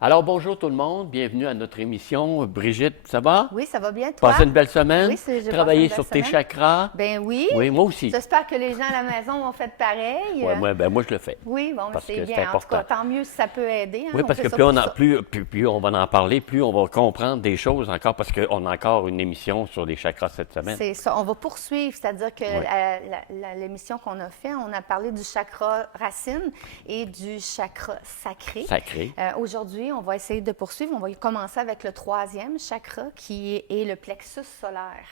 Alors, bonjour tout le monde, bienvenue à notre émission. Brigitte, ça va? Oui, ça va bien, toi? Passé une belle semaine? Oui, j'ai passé Travaillé une belle sur tes semaine. chakras? Ben oui. Oui, moi aussi. J'espère que les gens à la maison ont fait pareil. Moi, je le fais. Oui, bon, mais Parce c'est que c'est bien. En tout important. cas, tant mieux si ça peut aider. Oui, On parce fait que ça plus pour on, ça. plus on va en parler, plus on va comprendre des choses encore, parce qu'on a encore une émission sur les chakras cette semaine. C'est ça. On va poursuivre, c'est-à-dire que Oui. l'émission qu'on a fait, on a parlé du chakra racine et du chakra sacré. Sacré. Aujourd'hui, on va essayer de poursuivre. On va commencer avec le troisième chakra qui est le plexus solaire,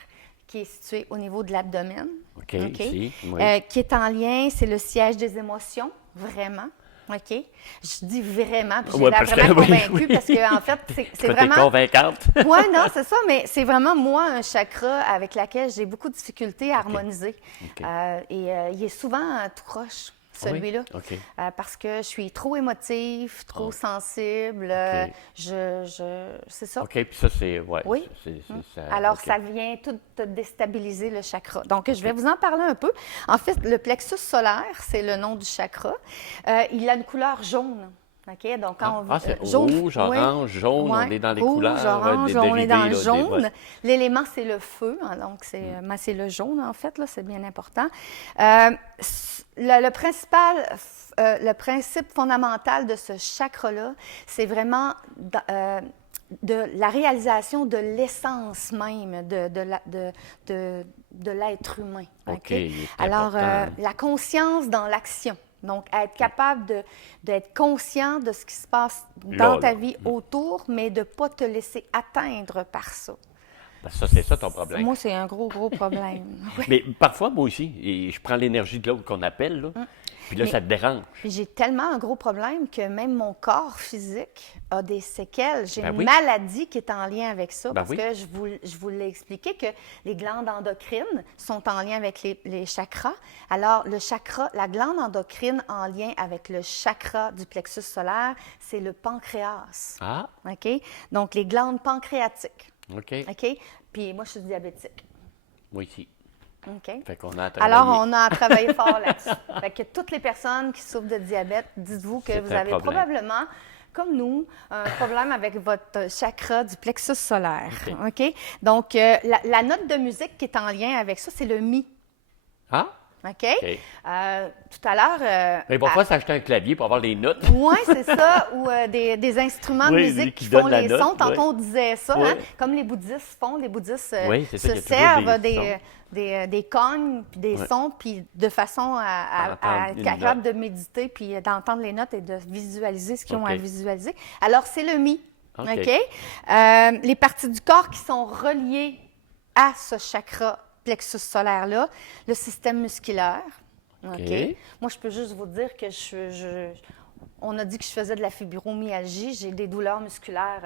qui est situé au niveau de l'abdomen. OK, ici, oui. Qui est en lien, c'est le siège des émotions, vraiment. OK? Je dis vraiment, puis j'ai Ouais, l'air parce que- vraiment oui, convaincue oui. parce que en fait, c'est T'es vraiment. convaincante. Oui, non, c'est ça, mais c'est vraiment, moi, un chakra avec lequel j'ai beaucoup de difficultés à harmoniser. OK. Il est souvent tout croche, celui-là. Oui? OK. Parce que je suis trop émotive, trop sensible. C'est ça. OK, puis ça, c'est... Ouais, Oui. ça, Alors, OK. ça vient tout déstabiliser le chakra. Donc, je vais vous en parler un peu. En fait, le plexus solaire, c'est le nom du chakra. Il a une couleur jaune. OK? Donc, quand on c'est jaune, rouge, oui. orange, jaune, on Ouais. est dans les Rouge, couleurs orange, des on est dans dérivés, le là, jaune. ouais. L'élément, c'est le feu. Hein, donc, c'est le jaune, en fait. Là, c'est bien important. Le principe fondamental de ce chakra-là, c'est vraiment de la réalisation de l'essence même de l'être humain. OK, il est Alors, important. la conscience dans l'action. Donc, être capable d'être conscient de ce qui se passe dans Là, ta là. vie autour, mais de ne pas te laisser atteindre par ça. Ben, ça, c'est ça ton problème. Moi, c'est un gros, gros problème. Oui. Mais parfois, moi aussi, et je prends l'énergie de l'autre qu'on appelle, là, puis là, Mais- ça te dérange. Puis j'ai tellement un gros problème que même mon corps physique a des séquelles. J'ai Ben une oui. maladie qui est en lien avec ça Ben parce oui. que je vous l'ai expliqué que les glandes endocrines sont en lien avec les chakras. Alors, la glande endocrine en lien avec le chakra du plexus solaire, c'est le pancréas. Ah, OK? Donc, les glandes pancréatiques. OK. OK? Puis moi, je suis diabétique. Moi ici. OK? Fait qu'on a à travailler. Alors, on a travaillé fort là-dessus. Fait que toutes les personnes qui souffrent de diabète, dites-vous que C'est vous un avez problème. probablement, comme nous, un problème avec votre chakra du plexus solaire. OK? Donc, la note de musique qui est en lien avec ça, c'est le mi. Ah, OK? OK. Tout à l'heure. Mais pourquoi s'acheter un clavier pour avoir les notes? Oui, c'est ça, ou des instruments de Oui, musique qui qui font donnent la les note, sons. Tantôt, oui. on disait ça, Oui. hein, comme les bouddhistes font. Les bouddhistes Oui, c'est ça, se il y a toujours servent des des cognes, puis des Ouais. sons, puis de façon à Entendre être une capable note. de méditer, puis d'entendre les notes et de visualiser ce qu'ils ont OK. à visualiser. Alors, c'est le mi. OK. OK? Les parties du corps qui sont reliées à ce chakra plexus solaire-là, le système musculaire. OK? OK. Moi, je peux juste vous dire que on a dit que je faisais de la fibromyalgie. J'ai des douleurs musculaires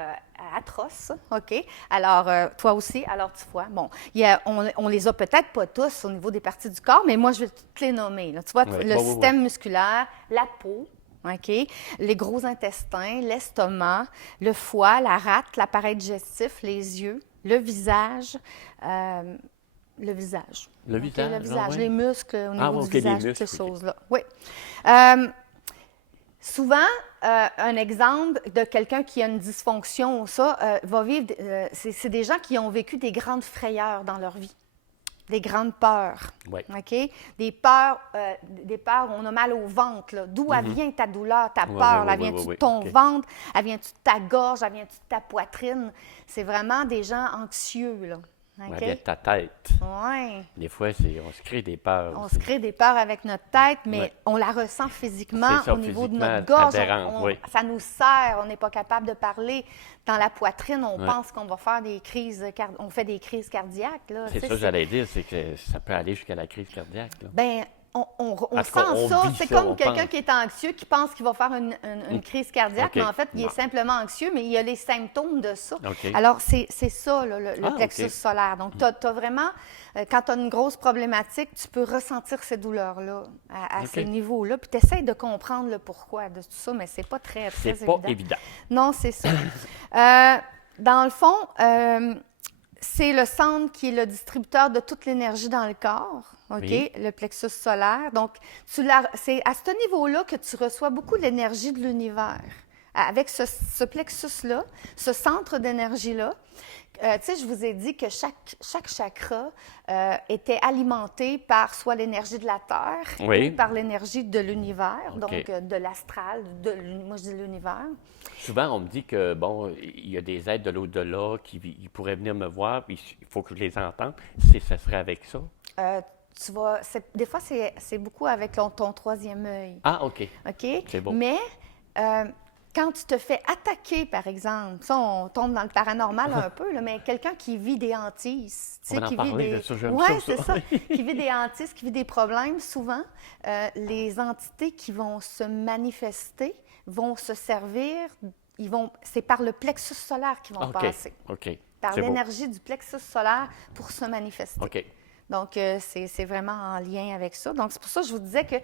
atroces. OK? Alors, toi aussi, alors tu vois. Bon, on les a peut-être pas tous au niveau des parties du corps, mais moi, je vais toutes les nommer. Là. Tu vois, Oui. le Oui, oui, système musculaire, la peau, OK? Les gros intestins, l'estomac, le foie, la rate, l'appareil digestif, les yeux, le visage. Le visage. Le OK, visage, le visage, oui. les muscles au niveau Ah, oui, du OK, les visage, toutes muscles, ces OK. choses-là. Oui. Souvent, un exemple de quelqu'un qui a une dysfonction ou ça, va vivre, c'est des gens qui ont vécu des grandes frayeurs dans leur vie, des grandes peurs. Oui. OK? Des peurs où on a mal au ventre. là. D'où elle vient ta douleur, ta Ouais, peur? ouais, Elle ouais, vient-tu ouais, de ton OK. ventre? Elle vient-tu de ta gorge? Elle vient-tu de ta poitrine? C'est vraiment des gens anxieux, là. Ouais, OK? vient de ta tête. Ouais. Des fois, on se crée des peurs. On aussi. se crée des peurs avec notre tête, mais Ouais. on la ressent physiquement C'est ça, au niveau de physiquement, notre gorge. adhérente, oui. Ça nous serre, on n'est pas capable de parler. Dans la poitrine, on Ouais. pense qu'on va faire des crises, on fait des crises cardiaques. Là, C'est tu sais, ça que j'allais dire, c'est que ça peut aller jusqu'à la crise cardiaque. Là. Ben, on En sent tout cas, on ça. vit C'est ça, comme on quelqu'un pense. qui est anxieux, qui pense qu'il va faire une crise cardiaque, OK. mais en fait, il Bon. est simplement anxieux, mais il a les symptômes de ça. OK. Alors, c'est ça, là, le Ah, plexus OK. solaire. Donc, tu as vraiment, quand tu as une grosse problématique, tu peux ressentir ces douleurs-là à OK. ces niveaux-là, puis tu essaies de comprendre le pourquoi de tout ça, mais c'est pas très C'est évident. pas évident. Non, c'est ça. Dans le fond, c'est le centre qui est le distributeur de toute l'énergie dans le corps, OK? Oui. Le plexus solaire. Donc, c'est à ce niveau-là que tu reçois beaucoup de l'énergie de l'univers. avec ce plexus-là, ce centre d'énergie-là, tu sais, je vous ai dit que chaque chakra était alimenté par soit l'énergie de la Terre Oui. ou par l'énergie de l'univers, OK. donc de l'astral, moi je dis l'univers. Souvent, on me dit que, bon, il y a des êtres de l'au-delà qui pourraient venir me voir, puis il faut que je les entende. Ça serait avec ça? Des fois, c'est beaucoup avec ton troisième œil. Ah, OK. OK? C'est beau. Mais quand tu te fais attaquer, par exemple, ça, on tombe dans le paranormal un peu, là, mais quelqu'un qui vit des hantises, tu sais, On va en qui parler vit de des... ça, j'aime Ouais, ça. c'est ça. Qui vit des hantises, qui vit des problèmes, souvent, les entités qui vont se manifester vont se servir, c'est par le plexus solaire qu'ils vont OK. passer. OK. Par C'est beau. l'énergie du plexus solaire pour se manifester. OK. Donc, c'est vraiment en lien avec ça. Donc, c'est pour ça que je vous disais que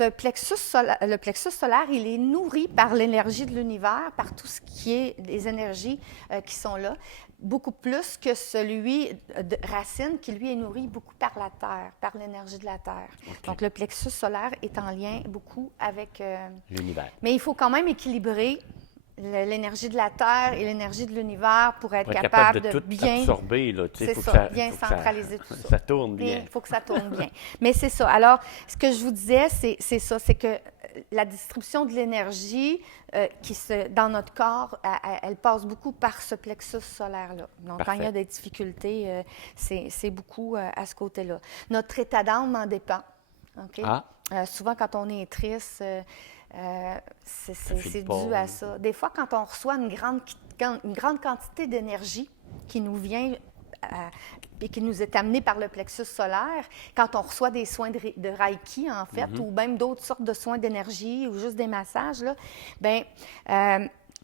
le plexus solaire, il est nourri par l'énergie de l'univers, par tout ce qui est les énergies qui sont là, beaucoup plus que celui de Racine, qui lui est nourri beaucoup par la Terre, par l'énergie de la Terre. OK. Donc, le plexus solaire est en lien beaucoup avec... L'univers. Mais il faut quand même équilibrer l'énergie de la Terre et l'énergie de l'univers pour être Pour être capable de de tout bien... absorber, là, tu sais, C'est faut ça, que bien faut que centraliser tout ça. Ça tourne bien. Il faut que ça tourne bien. Mais c'est ça. Alors, ce que je vous disais, c'est ça, c'est que la distribution de l'énergie dans notre corps, elle passe beaucoup par ce plexus solaire-là. Donc, Parfait. quand il y a des difficultés, c'est beaucoup à ce côté-là. Notre état d'âme en dépend. OK? Ah. Souvent, quand on est triste, c'est file dû pas. à ça. Des fois, quand on reçoit une grande quantité d'énergie qui nous vient et qui nous est amenée par le plexus solaire, quand on reçoit des soins de Reiki, en fait, ou même d'autres sortes de soins d'énergie ou juste des massages, là,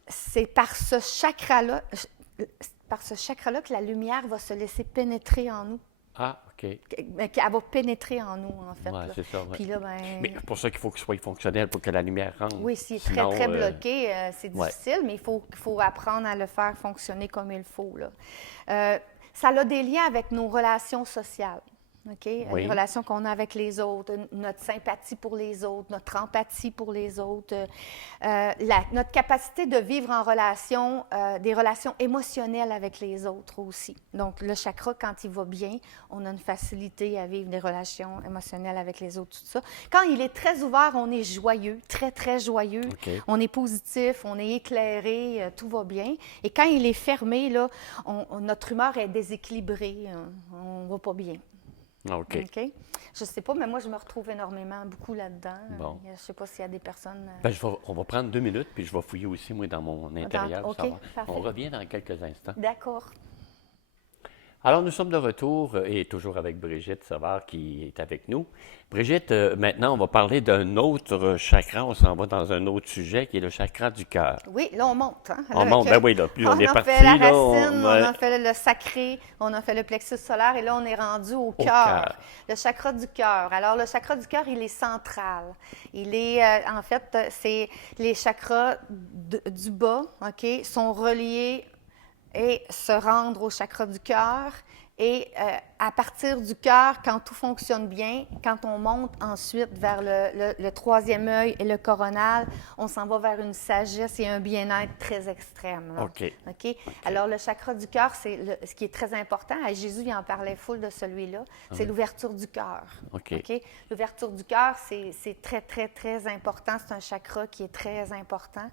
c'est par ce chakra-là que la lumière va se laisser pénétrer en nous. Ah, OK. Elle va pénétrer en nous, en fait. Ouais, là. c'est ça. Ouais. Puis là, Mais c'est pour ça qu'il faut qu'il soit fonctionnel pour que la lumière rentre. oui, s'il est Sinon, très bloqué, c'est ouais. difficile, mais il faut apprendre à le faire fonctionner comme il faut, là. Ça a des liens avec nos relations sociales. OK? Oui. Les relations qu'on a avec les autres, notre sympathie pour les autres, notre empathie pour les autres, notre capacité de vivre en relation, des relations émotionnelles avec les autres aussi. Donc, le chakra, quand il va bien, on a une facilité à vivre des relations émotionnelles avec les autres, tout ça. Quand il est très ouvert, on est joyeux, très, très joyeux. OK. On est positif, on est éclairé, tout va bien. Et quand il est fermé, là, notre humeur est déséquilibrée, on ne va pas bien. OK. OK? Je ne sais pas, mais moi, je me retrouve énormément, beaucoup là-dedans. Bon. Je ne sais pas s'il y a des personnes... Ben, on va prendre 2 minutes, puis je vais fouiller aussi, moi, dans mon intérieur. pour OK, savoir. parfait. On revient dans quelques instants. D'accord. Alors, nous sommes de retour et toujours avec Brigitte Savard qui est avec nous. Brigitte, maintenant, on va parler d'un autre chakra. On s'en va dans un autre sujet qui est le chakra du cœur. Oui, là, on monte. Hein? On monte, ben oui, là, plus on est a parti, fait la là, racine, ouais. on a fait le sacré, on a fait le plexus solaire et là, on est rendu au cœur. cœur, le chakra du cœur. Alors, le chakra du cœur, il est central. Il est, en fait, c'est les chakras du bas, OK, sont reliés et se rendre au chakra du cœur. Et à partir du cœur, quand tout fonctionne bien, quand on monte ensuite vers le troisième œil et le coronal, on s'en va vers une sagesse et un bien-être très extrême. Là. OK. OK? Alors, le chakra du cœur, c'est ce qui est très important. Jésus, il en parlait full de celui-là. C'est l'ouverture du cœur. OK. L'ouverture du cœur, c'est très, très, très important. C'est un chakra qui est très important,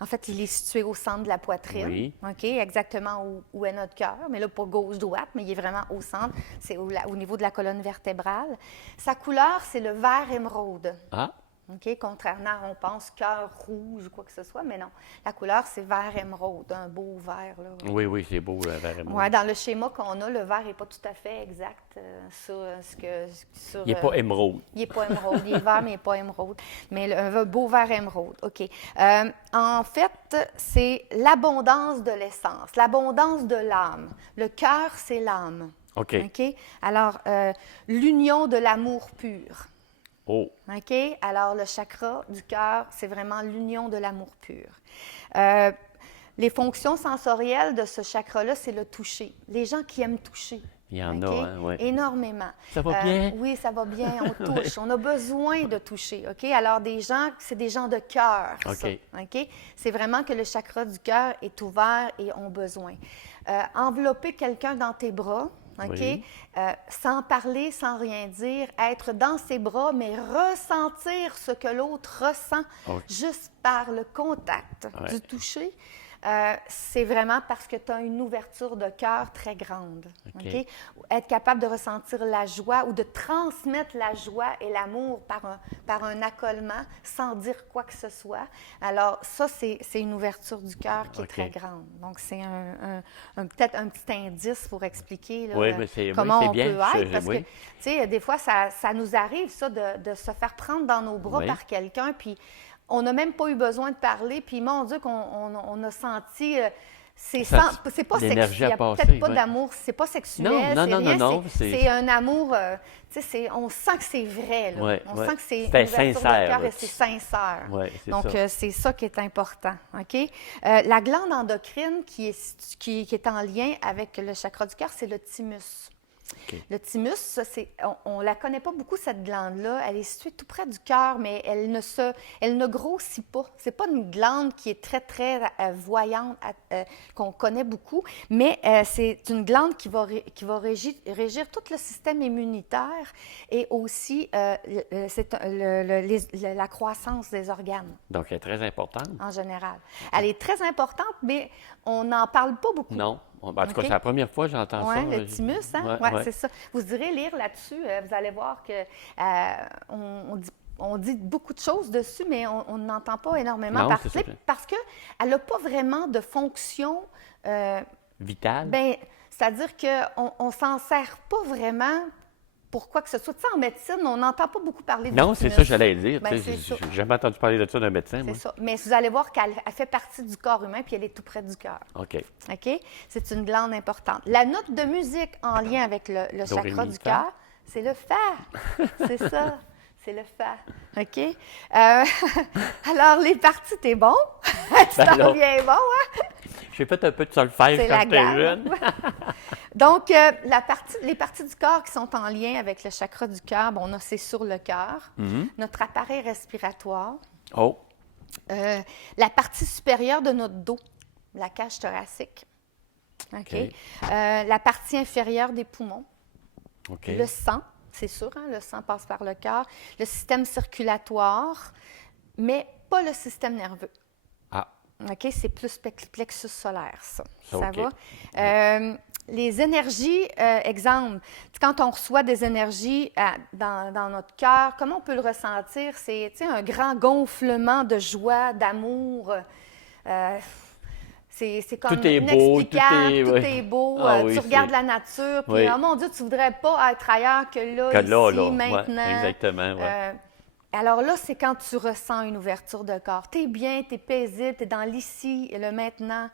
En fait, il est situé au centre de la poitrine, Oui. OK, exactement où est notre cœur, mais là, pas gauche-droite, mais il est vraiment au centre, c'est au niveau de la colonne vertébrale. Sa couleur, c'est le vert émeraude. Ah, OK, contrairement à, on pense, cœur rouge ou quoi que ce soit, mais non. La couleur, c'est vert émeraude, un beau vert, là. oui, c'est beau, vraiment. Oui, dans le schéma qu'on a, le vert n'est pas tout à fait exact sur Il n'est pas émeraude. il n'est pas émeraude. Il est vert, mais il n'est pas émeraude. Mais un beau vert émeraude. OK. En fait, c'est l'abondance de l'essence, l'abondance de l'âme. Le cœur, c'est l'âme. OK. OK? Alors, l'union de l'amour pur. Oh, OK? Alors, le chakra du cœur, c'est vraiment l'union de l'amour pur. Les fonctions sensorielles de ce chakra-là, c'est le toucher. Les gens qui aiment toucher. Il y en a, OK? hein, oui. Énormément. Ça va bien? Oui, ça va bien, on Ouais. touche. On a besoin de toucher, OK? Alors, c'est des gens de cœur, ça, OK. OK? C'est vraiment que le chakra du cœur est ouvert et ont besoin. Envelopper quelqu'un dans tes bras, OK? Oui. Sans parler, sans rien dire, être dans ses bras, mais ressentir ce que l'autre ressent OK. juste par le contact Ouais. du toucher. C'est vraiment parce que tu as une ouverture de cœur très grande. OK. OK? Être capable de ressentir la joie ou de transmettre la joie et l'amour par un accolement sans dire quoi que ce soit. Alors, ça, c'est une ouverture du cœur qui est OK. très grande. Donc, c'est peut-être un petit indice pour expliquer là, Oui, mais c'est comment c'est on bien. peut être. Parce que, Oui. tu sais, des fois, ça nous arrive, ça, de se faire prendre dans nos bras Oui. par quelqu'un, puis on n'a même pas eu besoin de parler, puis mon Dieu, on a senti. C'est Ça- pas l'énergie sexuel. Il a n'y a passé, peut-être pas ouais. d'amour, c'est pas sexuel, Non, non, c'est non, rien. non, C'est un amour, tu sais, on sent que c'est vrai, là. Ouais, On ouais. sent que c'est une C'était ouverture sincère, de cœur là. et c'est sincère. Ouais, c'est Donc, ça. c'est ça qui est important, OK? La glande endocrine qui est en lien avec le chakra du cœur, c'est le thymus. OK. Le thymus, ça, on ne la connaît pas beaucoup, cette glande-là. Elle est située tout près du cœur, mais elle ne grossit pas. Ce n'est pas une glande qui est très, très voyante, qu'on connaît beaucoup, mais c'est une glande qui va régir tout le système immunitaire et aussi la croissance des organes Donc, elle est très importante. en général. Elle est très importante, mais on n'en parle pas beaucoup. Non. En tout cas, OK. c'est la première fois que j'entends ça. Oui, le thymus, hein? Ouais, Ouais, ouais. c'est ça. Vous irez lire là-dessus, vous allez voir que on dit beaucoup de choses dessus, mais on n'entend pas énormément Non, parler c'est ça. parce qu'elle n'a pas vraiment de fonction. Vital. Ben, c'est-à-dire qu'on ne s'en sert pas vraiment pour quoi que ce soit. Tu sais, en médecine, on n'entend pas beaucoup parler du Non, c'est thymus. ça que j'allais dire. Ben, Tu sais, c'est ça. j'ai jamais entendu parler de ça d'un médecin, C'est moi. ça. Mais vous allez voir qu'elle fait partie du corps humain, puis elle est tout près du cœur. OK. OK? C'est une glande importante. La note de musique en lien avec le Do, ré, chakra mi, du fa. cœur, c'est le fa. C'est ça. C'est le fa. OK? Alors, les parties, t'es bon? Tu Ben t'en là. viens bon, hein? J'ai fait un peu de solfège C'est quand la j'étais gamme. jeune. Donc, les parties du corps qui sont en lien avec le chakra du cœur, bon, c'est sur le cœur, notre appareil respiratoire, Oh, la partie supérieure de notre dos, la cage thoracique, OK? OK. La partie inférieure des poumons, OK. le sang, c'est sûr, hein, le sang passe par le cœur, le système circulatoire, mais pas le système nerveux. Ah, OK? C'est plus plexus solaire, ça. Ça, Ça OK. va? Les énergies, exemple, quand on reçoit des énergies dans notre cœur, comment on peut le ressentir? C'est, tu sais, un grand gonflement de joie, d'amour. C'est comme Tout est beau, inexplicable, tout est- est beau. Ah oui, tu regardes c'est- la nature, puis, Oui. oh mon Dieu, tu voudrais pas être ailleurs que là, que là, ici, là. maintenant. Ouais, exactement, ouais. Alors là, c'est quand tu ressens une ouverture de corps. Tu es bien, tu es paisible, tu es dans l'ici et le maintenant.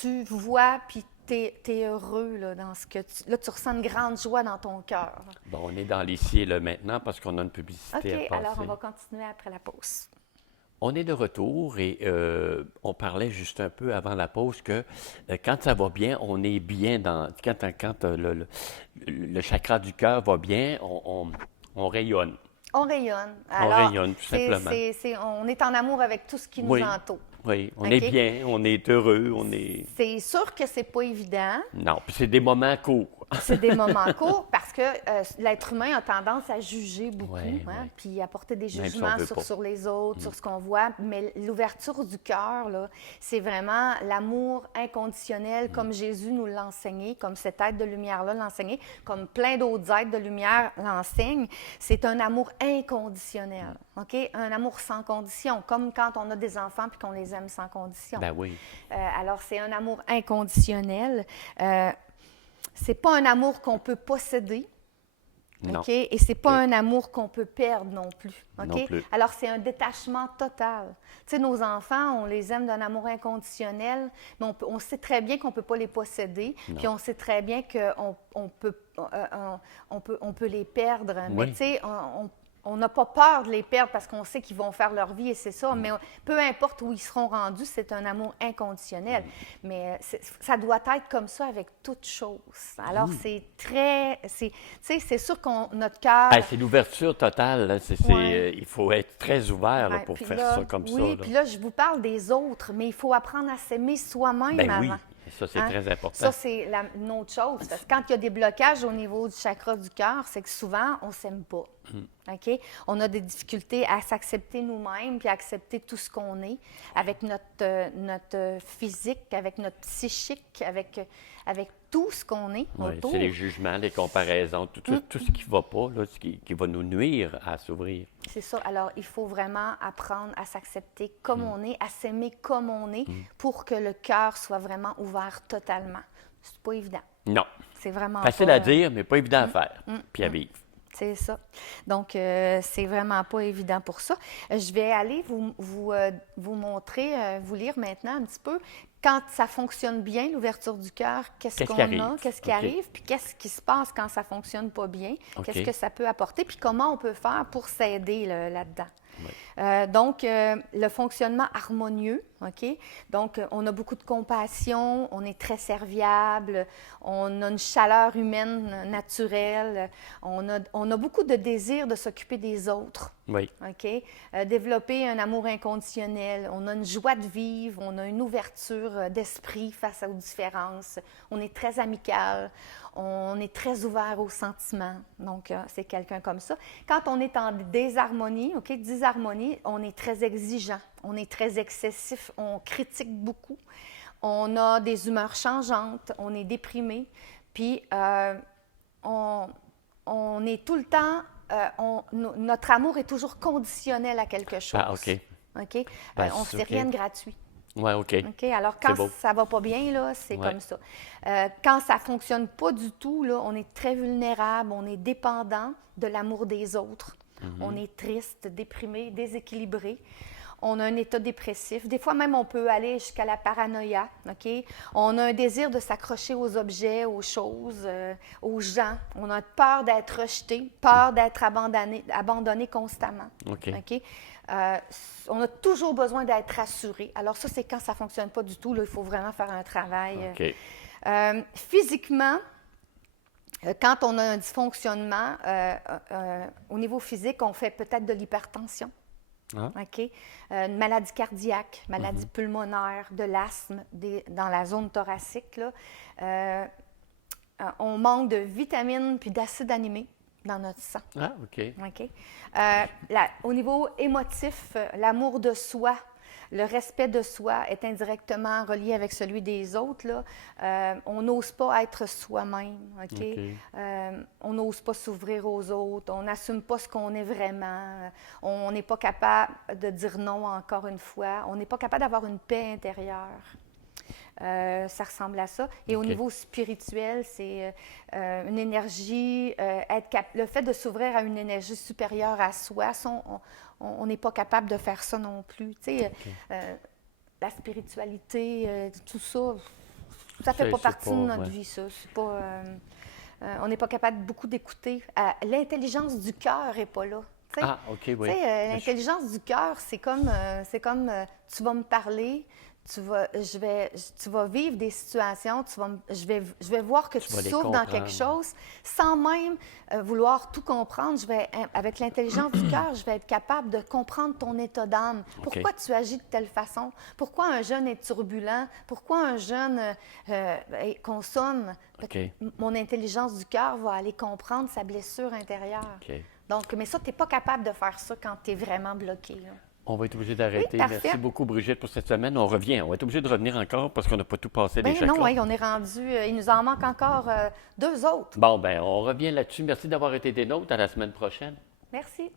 Tu vois, puis tu es heureux là, dans ce que tu... Là, tu ressens une grande joie dans ton cœur. Bon, on est dans l'ici et le maintenant parce qu'on a une publicité à OK, passer. alors on va continuer après la pause. On est de retour et on parlait juste un peu avant la pause que quand ça va bien, on est bien dans... Quand le chakra du cœur va bien, on rayonne. On rayonne. On rayonne, tout simplement. On est en amour avec tout ce qui nous Oui. entoure. Oui, on OK. est bien, on est heureux, on est... C'est sûr que c'est pas évident. Non, puis c'est des moments courts. C'est des moments courts parce que l'être humain a tendance à juger beaucoup, Ouais, hein, ouais. puis apporter des Même si jugements on veut pas. sur les autres, sur ce qu'on voit. Mais l'ouverture du cœur, là, c'est vraiment l'amour inconditionnel comme Jésus nous l'a enseigné, comme cet être de lumière-là l'a enseigné, comme plein d'autres êtres de lumière l'enseignent. C'est un amour inconditionnel, OK? Un amour sans condition, comme quand on a des enfants puis qu'on les aime sans condition. Ben oui. Alors, c'est un amour inconditionnel. C'est pas un amour qu'on peut posséder. Non. OK? Et c'est pas OK. un amour qu'on peut perdre non plus. OK? Non plus. Alors, c'est un détachement total. Tu sais, nos enfants, on les aime d'un amour inconditionnel, mais on sait très bien qu'on ne peut pas les posséder, puis on sait très bien qu'on on peut les perdre. Mais Oui. tu sais, on n'a pas peur de les perdre parce qu'on sait qu'ils vont faire leur vie et c'est ça, mais peu importe où ils seront rendus, c'est un amour inconditionnel. Mais ça doit être comme ça avec toute chose. Alors, c'est très... Tu sais, c'est sûr qu'on notre cœur... C'est l'ouverture totale. Là. Il faut être très ouvert là, Ouais, pour puis faire là, ça comme ça. oui, Là. puis là, je vous parle des autres, mais il faut apprendre à s'aimer soi-même Oui, avant. ça c'est Hein? très important. Ça, c'est une autre chose. Parce que quand il y a des blocages au niveau du chakra du cœur, c'est que souvent, on ne s'aime pas. OK? On a des difficultés à s'accepter nous-mêmes puis à accepter tout ce qu'on est avec notre physique, avec notre psychique, avec tout ce qu'on est Oui, autour. c'est les jugements, les comparaisons, tout ce qui ne va pas, là, ce qui va nous nuire à s'ouvrir. C'est ça. Alors, il faut vraiment apprendre à s'accepter comme on est, à s'aimer comme on est pour que le cœur soit vraiment ouvert totalement. C'est pas évident. Non. C'est vraiment Facile pas, à dire, mais pas évident à faire, puis à vivre. C'est ça. Donc, c'est vraiment pas évident pour ça. Je vais aller vous montrer, vous lire maintenant un petit peu. Quand ça fonctionne bien, l'ouverture du cœur, qu'est-ce qu'on a, qu'est-ce qui arrive, puis qu'est-ce qui se passe quand ça fonctionne pas bien, qu'est-ce que ça peut apporter, puis comment on peut faire pour s'aider là-dedans. Donc, le fonctionnement harmonieux, OK? Donc, on a beaucoup de compassion, on est très serviable, on a une chaleur humaine naturelle, on a beaucoup de désir de s'occuper des autres. Oui. OK? Développer un amour inconditionnel, on a une joie de vivre, on a une ouverture d'esprit face aux différences, on est très amical, on est très ouvert aux sentiments. Donc, c'est quelqu'un comme ça. Quand on est en désharmonie, OK, disharmonie, on est très exigeant, on est très excessif, on critique beaucoup, on a des humeurs changeantes, on est déprimé, puis on est tout le temps, notre amour est toujours conditionnel à quelque chose. Ah, OK. OK? Ben, On ne fait rien de gratuit. Oui, OK. OK? Alors, quand beau. ça va pas bien, là, c'est comme ça. Quand ça fonctionne pas du tout, là, on est très vulnérable, on est dépendant de l'amour des autres. On est triste, déprimé, déséquilibré. On a un état dépressif. Des fois même, on peut aller jusqu'à la paranoïa. OK? On a un désir de s'accrocher aux objets, aux choses, aux gens. On a peur d'être rejeté, peur d'être abandonné constamment. OK. OK? On a toujours besoin d'être rassuré. Alors ça, c'est quand ça ne fonctionne pas du tout. Là, il faut vraiment faire un travail. OK. Physiquement, quand on a un dysfonctionnement, au niveau physique, on fait peut-être de l'hypertension. Ah. OK? Une maladie cardiaque, maladie pulmonaire, de l'asthme dans la zone thoracique. Là. On manque de vitamines puis d'acides aminés dans notre sang. Ah, OK. OK? Au niveau émotif, l'amour de soi, le respect de soi est indirectement relié avec celui des autres. Là. On n'ose pas être soi-même. OK? On n'ose pas s'ouvrir aux autres. On n'assume pas ce qu'on est vraiment. On n'est pas capable de dire non encore une fois. On n'est pas capable d'avoir une paix intérieure. Ça ressemble à ça. Et au niveau spirituel, c'est une énergie, le fait de s'ouvrir à une énergie supérieure à soi, on n'est pas capable de faire ça non plus. Tu sais, la spiritualité, tout ça, ça ne fait pas partie de notre vie, ça. C'est pas, on n'est pas capable beaucoup d'écouter. L'intelligence du cœur n'est pas là. T'sais. Ah, OK, oui. L'intelligence du cœur, c'est comme tu vas me parler, tu vas vivre des situations, je vais voir que tu s'ouvres dans quelque chose sans même vouloir tout comprendre. Avec l'intelligence du cœur, je vais être capable de comprendre ton état d'âme. Pourquoi tu agis de telle façon? Pourquoi un jeune est turbulent? Pourquoi un jeune consomme? Mon intelligence du cœur va aller comprendre sa blessure intérieure. Donc, mais ça, tu n'es pas capable de faire ça quand tu es vraiment bloqué. Là. On va être obligé d'arrêter. Oui, merci beaucoup, Brigitte, pour cette semaine. On revient. On va être obligé de revenir encore parce qu'on n'a pas tout passé les chakras. Non, oui, on est rendu. Il nous en manque encore 2 autres. Bon, ben, on revient là-dessus. Merci d'avoir été des nôtres. À la semaine prochaine. Merci.